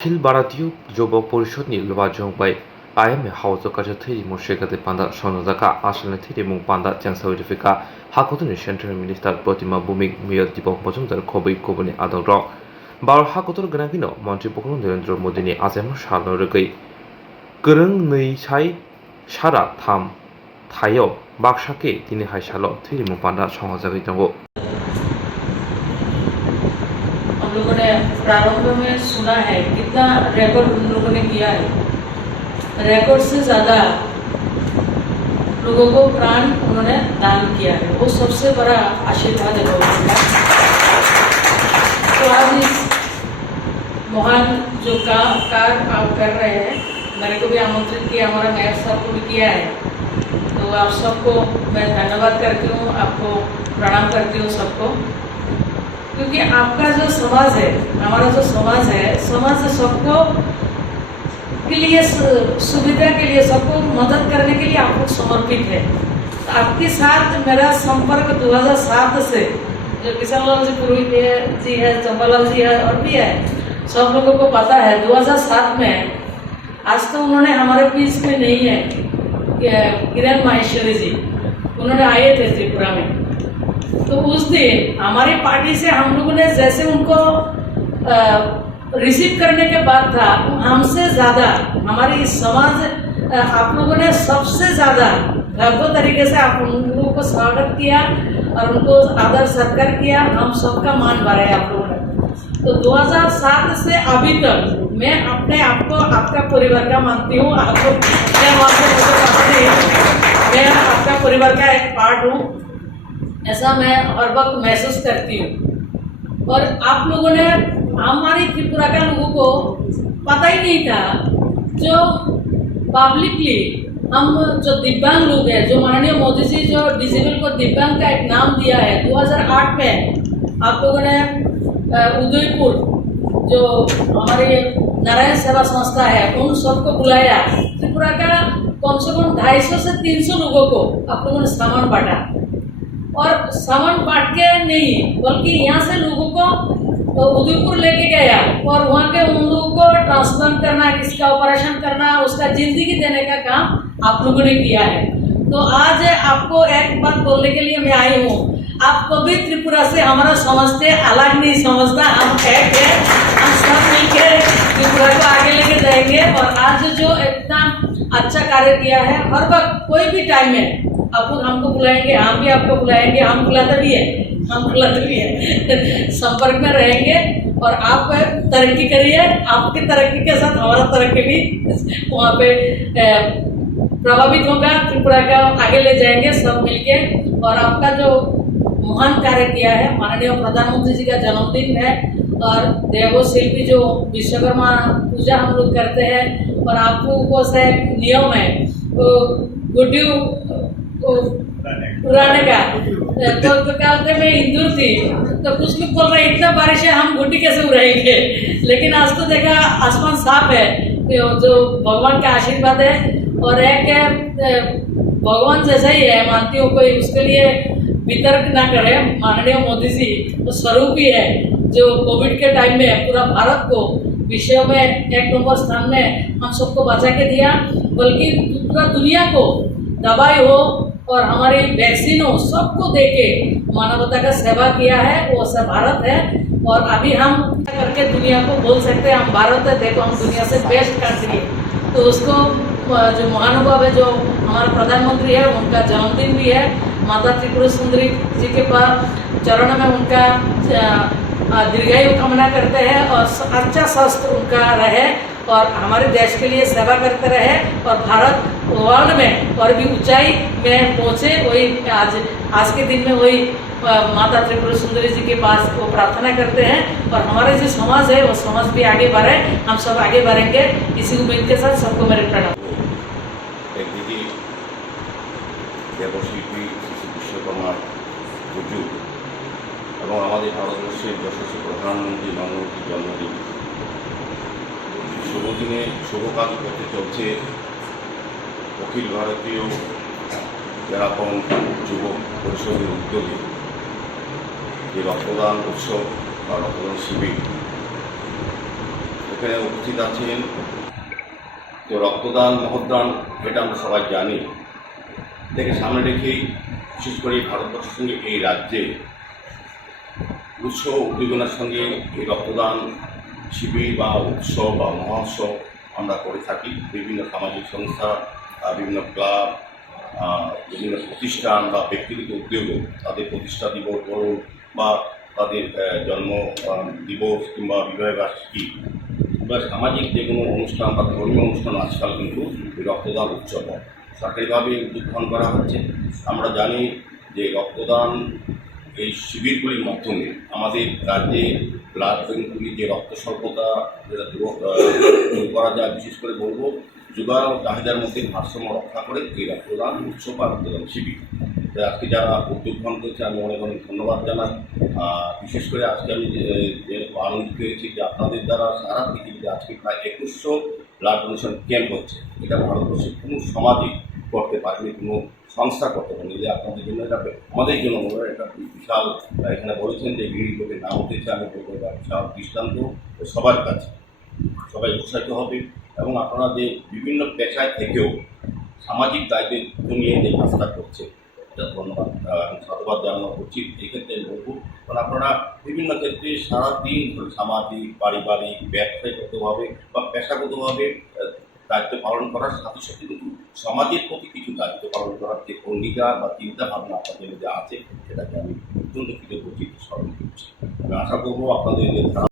अखिल भारतीय युवा परिषदनि लुबाजोंबाय आइएम हाउजकाजा थैरिमु शेखाते पांडा सनजाका आसलनि थैरिमु पांडा चेंसाविरिफिका हाकुतनि central minister Pratima Bhowmik mayor Dipak Majumdar खबै खबनि आदर बार हाकुतर गनागिनो मंत्री पकड़ नरेंद्र मोदीनि आजेम सानो रगै गोरों नै साइ सारा थाम थायो बाक्साके दिनै हायसालो थैरिमु पांडा संजागै दंगो। हम लोगों ने प्रारंभ में सुना है कितना रिकॉर्ड उन लोगों ने किया है। रिकॉर्ड से ज़्यादा लोगों को प्राण उन्होंने दान किया है, वो सबसे बड़ा आशीर्वाद है लोगों का। तो आज इस महान जो काम कर रहे हैं, मेरे को भी आमंत्रित किया, हमारा मेयर साहब को भी किया है, तो आप सबको मैं धन्यवाद करती हूँ, आपको प्रणाम करती हूँ सबको, क्योंकि आपका जो समाज है, हमारा जो समाज है, समाज सबको के लिए सुविधा के लिए, सबको मदद करने के लिए आप लोग समर्पित है। तो आपके साथ मेरा संपर्क 2007 से, जो किशन लाल जी पुरोहित जी है, चंपालाल जी है और भी है, सब लोगों को पता है 2007 में। आज तो उन्होंने हमारे बीच में नहीं है, किरण माहेश्वरी जी, उन्होंने आए थे त्रिपुरा में। तो उस दिन हमारी पार्टी से हम लोगों ने जैसे उनको रिसीव करने के बाद था, हमसे ज़्यादा हमारी समाज, आप लोगों ने सबसे ज़्यादा भव्य तरीके से आप उन लोगों को स्वागत किया और उनको आदर सत्कार किया, हम सबका मान बढ़ाया आप लोगों ने। तो 2007 से अभी तक मैं अपने आप को आपका परिवार का मानती हूँ, आपको मैं आपका परिवार का एक पार्ट हूँ, ऐसा मैं हर वक्त महसूस करती हूँ। और आप लोगों ने, हमारी त्रिपुरा का लोगों को पता ही नहीं था, जो पब्लिकली हम जो दिव्यांग लोग हैं, जो माननीय मोदी जी जो डिसेबल को दिव्यांग का एक नाम दिया है 2008 में, आप लोगों ने उदयपुर जो हमारी नारायण सेवा संस्था है, उन सबको बुलाया। त्रिपुरा का कम से कम 250 से 300 लोगों को आप लोगों ने सामान बांटा, और सामान बांट के नहीं बल्कि यहाँ से लोगों को उदयपुर लेके गया और वहाँ के उन लोगों को ट्रांसप्लांट करना, किसी का ऑपरेशन करना, उसका जिंदगी देने का काम आप लोगों ने किया है। तो आज आपको एक बात बोलने के लिए मैं आई हूँ, आपको भी त्रिपुरा से हमारा समझते अलग नहीं समझता, हम एक है, हम सब मिलकर त्रिपुरा को आगे लेके जाएंगे। और आज जो इतना अच्छा कार्य किया है, हर वक्त कोई भी टाइम में आप लोग हमको बुलाएंगे, हम भी आपको बुलाएंगे, हम बुलाते भी है, संपर्क में रहेंगे और आप तरक्की करिए, आपकी तरक्की के साथ हमारा तरक्की भी वहाँ पे प्रभावित होगा, त्रिपुरा का आगे ले जाएंगे सब मिलके। और आपका जो महान कार्य किया है, माननीय प्रधानमंत्री जी का जन्मदिन है और देवो शिल्पी जो विश्वकर्मा पूजा हम लोग करते हैं, और आप लोगों को से नियम है गुड्डी उड़ाने का, तो कहते मैं हिंदू थी, तो कुछ लोग बोल रहे इतना बारिश है, हम गुड्डी कैसे उड़ाएंगे। लेकिन आज तो देखा आसमान साफ है, जो भगवान का आशीर्वाद है। और एक भगवान जैसा ही है, मानती हूँ, कोई उसके लिए वितर्क ना करे। माननीय मोदी जी तो स्वरूप ही है, जो कोविड के टाइम में पूरा भारत को विश्व में 1 नंबर स्थान में हम सबको बचा के दिया, बल्कि पूरा दुनिया को दवाई हो और हमारी वैक्सीन हो, सबको देके मानवता का सेवा किया है, वो सब भारत है। और अभी हम करके दुनिया को बोल सकते हैं हम भारत है, देखो हम दुनिया से बेस्ट कंट्री है। तो उसको जो महानुभाव है, जो हमारा प्रधानमंत्री है, उनका जन्मदिन भी है, माता त्रिपुरा सुंदरी जी के पास चरण में उनका दीर्घायु कामना करते हैं और अच्छा स्वास्थ्य उनका रहे और हमारे देश के लिए सेवा करते रहे और भारत वर्ल्ड में और भी ऊंचाई में पहुँचे। वही आज के दिन में वही माता त्रिपुरा सुंदरी जी के पास वो प्रार्थना करते हैं और हमारे जो समाज है वो समाज भी आगे बढ़े, हम सब आगे बढ़ेंगे। इसी उम्मीद के साथ सबको मेरे प्रणाम। একদিকে দেবশিল্পী বিশ্বকর্মার পুজো এবং আমাদের ভারতবর্ষের যশস্বী প্রধানমন্ত্রী নরেন্দ্র জন্মদিন, শুভ দিনে শুভ কাজ করতে চলছে অখিল ভারতীয় ম্যারাথন যুব পরিষদের উদ্যোগে যে রক্তদান উৎসব বা রক্তদান শিবির। এখানে উপস্থিত আছেন। তো রক্তদান মহদান এটা আমরা সবাই জানি, এটাকে সামনে রেখেই বিশেষ করে ভারতবর্ষের সঙ্গে এই রাজ্যে উৎসব উদ্দীপনার সঙ্গে এই রক্তদান শিবির বা উৎসব বা মহোৎসব আমরা করে থাকি। বিভিন্ন সামাজিক সংস্থা, বিভিন্ন ক্লাব, বিভিন্ন প্রতিষ্ঠান বা ব্যক্তিগত উদ্যোগও তাদের প্রতিষ্ঠা দিবস বলুন বা তাদের জন্ম দিবস কিংবা বিবাহবার্ষিকী বা সামাজিক যে কোনো অনুষ্ঠান বা ধর্মীয় অনুষ্ঠান আজকাল কিন্তু এই রক্তদান উৎসব সরকারিভাবে উদ্বোধন করা হচ্ছে। আমরা জানি যে রক্তদান এই শিবিরগুলির মাধ্যমে আমাদের রাজ্যে ব্লাড ব্যাঙ্কগুলি যে রক্ত স্বল্পতা দূর করা যায়। বিশেষ করে বলবো যোগান ও চাহিদার মধ্যে ভারসাম্য রক্ষা করে এই রক্তদান উৎসব বা রক্তদান শিবির। তাই আজকে যারা উদ্যোগ গ্রহণ করেছে আমি অনেক অনেক ধন্যবাদ জানাই। বিশেষ করে আজকে আমি যে আনন্দিত হয়েছি যে আপনাদের দ্বারা সারা পৃথিবীতে আজকে প্রায় 2100 ব্লাড ডোনেশন ক্যাম্প হচ্ছে। এটা ভারতবর্ষের কোনো সমাজই করতে পারেনি, কোনো সংস্থা করতে পারেনি। যে আপনাদের জন্য এটা আমাদের জন্য মনে হয় এটা বিশাল। এখানে বলেছেন যে গিরির লোকের নাম উঠেছে, আমি বলবো এটা বিশাল দৃষ্টান্ত সবার কাছে। সবাই উৎসাহিত হবে এবং আপনারা যে বিভিন্ন পেশায় থেকেও সামাজিক দায়িত্ব নিয়ে যে কাজটা করছে এটা ধন্যবাদ সাধুবাদ জানানো উচিত। এই ক্ষেত্রে বলবো কারণ আপনারা বিভিন্ন ক্ষেত্রে সারাদিন ধরে সামাজিক, পারিবারিক, ব্যবসায়িকভাবে বা পেশাগতভাবে দায়িত্ব পালন করার সাথে সাথে কিন্তু সমাজের প্রতি কিছু দায়িত্ব পালন করার যে অঙ্গীকার বা চিন্তা ভাবনা আপনাদের মধ্যে আছে সেটাকে আমি অত্যন্ত কৃতজ্ঞ স্মরণ করছি। আমি আশা করবো আপনাদের